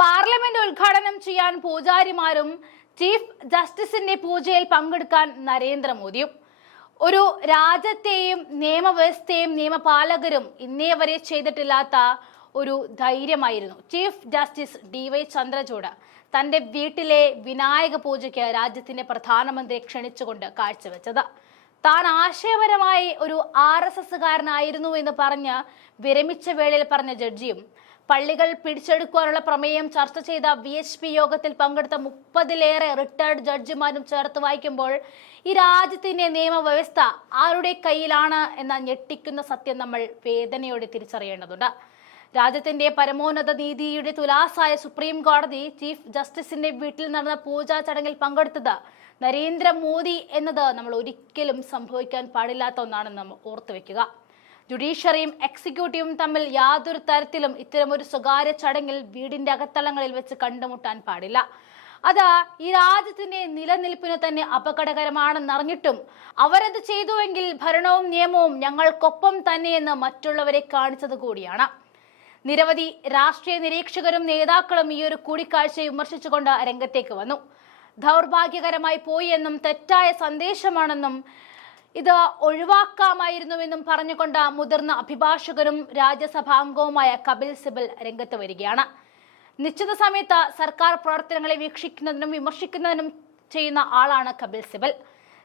Parliament ഉദ്ഘാടനം ചെയ്യാൻ പൂജാരിമാരും chief ജസ്റ്റിസിന്റെ പൂജയിൽ പങ്കെടുക്കാൻ നരേന്ദ്രമോദിയും. ഒരു രാജ്യത്തെയും നിയമവ്യവസ്ഥയും നിയമപാലകരും ഇന്നേ വരെ ചെയ്തിട്ടില്ലാത്ത ഒരു ധൈര്യമായിരുന്നു. Chief justice D Y Chandrachud തന്റെ വീട്ടിലെ വിനായക പൂജയ്ക്ക് രാജ്യത്തിന്റെ പ്രധാനമന്ത്രി ക്ഷണിച്ചുകൊണ്ട് കാഴ്ചവെച്ചത്. താൻ ആശയപരമായി ഒരു ആർ എസ് എസ്സുകാരനായിരുന്നു എന്ന് പറഞ്ഞ് വിരമിച്ച വേളയിൽ പറഞ്ഞ ജഡ്ജിയും പള്ളികൾ പിടിച്ചെടുക്കുവാനുള്ള പ്രമേയം ചർച്ച ചെയ്ത വി എച്ച് പി യോഗത്തിൽ പങ്കെടുത്ത മുപ്പതിലേറെ റിട്ടയർഡ് ജഡ്ജിമാരും ചേർത്ത് വായിക്കുമ്പോൾ ഈ രാജ്യത്തിന്റെ നിയമവ്യവസ്ഥ ആരുടെ കയ്യിലാണ് എന്ന ഞെട്ടിക്കുന്ന സത്യം നമ്മൾ വേദനയോടെ തിരിച്ചറിയേണ്ടതുണ്ട്. രാജ്യത്തിന്റെ പരമോന്നത നീതിയുടെ തുലാസായ സുപ്രീം കോടതി ചീഫ് ജസ്റ്റിസിന്റെ വീട്ടിൽ നടന്ന പൂജാ ചടങ്ങിൽ പങ്കെടുത്തത് നരേന്ദ്രമോദി എന്നത് നമ്മൾ ഒരിക്കലും സംഭവിക്കാൻ പാടില്ലാത്ത ഒന്നാണെന്ന് നമ്മൾ ഓർത്തു വെക്കുക. ജുഡീഷ്യറിയും എക്സിക്യൂട്ടീവും തമ്മിൽ യാതൊരു തരത്തിലും ഇത്തരമൊരു സ്വകാര്യ ചടങ്ങിൽ വീടിന്റെ അകത്തളങ്ങളിൽ വെച്ച് കണ്ടുമുട്ടാൻ പാടില്ല. അത് ഈ രാജ്യത്തിന്റെ നിലനിൽപ്പിന് തന്നെ അപകടകരമാണെന്നറിഞ്ഞിട്ടും അവരത് ചെയ്തുവെങ്കിൽ ഭരണവും നിയമവും ഞങ്ങൾക്കൊപ്പം തന്നെയെന്ന് മറ്റുള്ളവരെ കാണിച്ചത് കൂടിയാണ്. നിരവധി രാഷ്ട്രീയ നിരീക്ഷകരും നേതാക്കളും ഈ ഒരു കൂടിക്കാഴ്ചയെ വിമർശിച്ചുകൊണ്ട് രംഗത്തേക്ക് വന്നു. ദൗർഭാഗ്യകരമായി പോയി എന്നും തെറ്റായ സന്ദേശമാണെന്നും ഇത് ഒഴിവാക്കാമായിരുന്നുവെന്നും പറഞ്ഞുകൊണ്ട് മുതിർന്ന അഭിഭാഷകരും രാജ്യസഭാംഗവുമായ കപിൽ സിബൽ രംഗത്ത് വരികയാണ്. നിശ്ചിത സമയത്ത് സർക്കാർ പ്രവർത്തനങ്ങളെ വീക്ഷിക്കുന്നതിനും വിമർശിക്കുന്നതിനും ചെയ്യുന്ന ആളാണ് കപിൽ സിബൽ.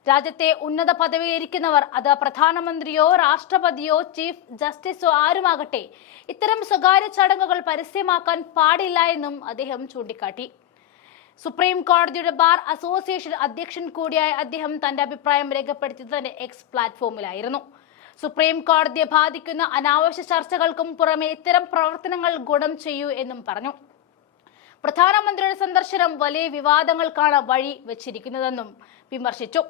രാജ്യത്തെ ഉന്നത പദവിയിലിരിക്കുന്നവർ അത് പ്രധാനമന്ത്രിയോ രാഷ്ട്രപതിയോ ചീഫ് ജസ്റ്റിസോ ആരുമാകട്ടെ ഇത്തരം സ്വകാര്യ ചടങ്ങുകൾ പരസ്യമാക്കാൻ പാടില്ല എന്നും അദ്ദേഹം ചൂണ്ടിക്കാട്ടി. സുപ്രീം കോടതിയുടെ ബാർ അസോസിയേഷൻ അധ്യക്ഷൻ കൂടിയായ അദ്ദേഹം തന്റെ അഭിപ്രായം രേഖപ്പെടുത്തിയത് തന്റെ എക്സ് പ്ലാറ്റ്ഫോമിലായിരുന്നു സുപ്രീം കോടതിയെ ബാധിക്കുന്ന അനാവശ്യ ചർച്ചകൾക്കും പുറമെ ഇത്തരം പ്രവർത്തനങ്ങൾ ഗുണം ചെയ്യൂ എന്നും പറഞ്ഞു. പ്രധാനമന്ത്രിയുടെ സന്ദർശനം വലിയ വിവാദങ്ങൾക്കാണ് വഴി വെച്ചിരിക്കുന്നതെന്നും വിമർശിച്ചു.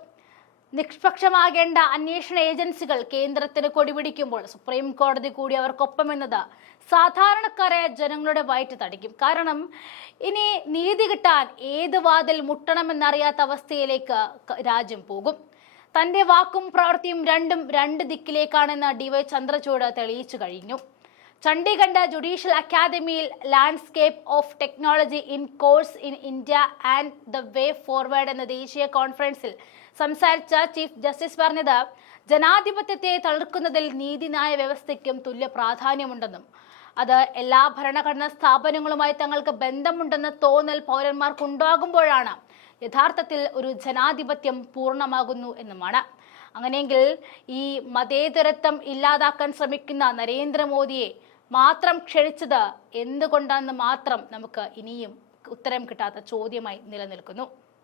നിഷ്പക്ഷമാകേണ്ട അന്വേഷണ ഏജൻസികൾ കേന്ദ്രത്തിന് കൊടിപിടിക്കുമ്പോൾ സുപ്രീം കോടതി കൂടി അവർക്കൊപ്പമെന്നത് സാധാരണക്കാരെ ജനങ്ങളുടെ വയറ്റ് തടിക്കും. കാരണം ഇനി നീതി കിട്ടാൻ ഏത് വാതിൽ മുട്ടണമെന്നറിയാത്ത അവസ്ഥയിലേക്ക് രാജ്യം പോകും. തന്റെ വാക്കും പ്രവൃത്തിയും രണ്ടും രണ്ട് ദിക്കിലേക്കാണെന്ന് ഡി വൈ ചന്ദ്രചൂഡ് തെളിയിച്ചു കഴിഞ്ഞു. ചണ്ഡീഗഡ് ജുഡീഷ്യൽ അക്കാദമിയിൽ landscape of technology in courts in India and the way forward എന്ന ദേശീയ കോൺഫറൻസിൽ സംസാരിച്ച ചീഫ് ജസ്റ്റിസ് പറഞ്ഞത് ജനാധിപത്യത്തെ തളർക്കുന്നതിൽ നീതിന്യായ വ്യവസ്ഥയ്ക്കും തുല്യ പ്രാധാന്യമുണ്ടെന്നും അത് എല്ലാ ഭരണഘടനാ സ്ഥാപനങ്ങളുമായി തങ്ങൾക്ക് ബന്ധമുണ്ടെന്ന തോന്നൽ പൗരന്മാർക്കുണ്ടാകുമ്പോഴാണ് യഥാർത്ഥത്തിൽ ഒരു ജനാധിപത്യം പൂർണമാകുന്നു എന്നുമാണ്. അങ്ങനെയെങ്കിൽ ഈ മതേതരത്വം ഇല്ലാതാക്കാൻ ശ്രമിക്കുന്ന നരേന്ദ്രമോദിയെ മാത്രം ക്ഷണിച്ചത് എന്തുകൊണ്ടാണെന്ന് മാത്രം നമുക്ക് ഇനിയും ഉത്തരം കിട്ടാത്ത ചോദ്യമായി നിലനിൽക്കുന്നു.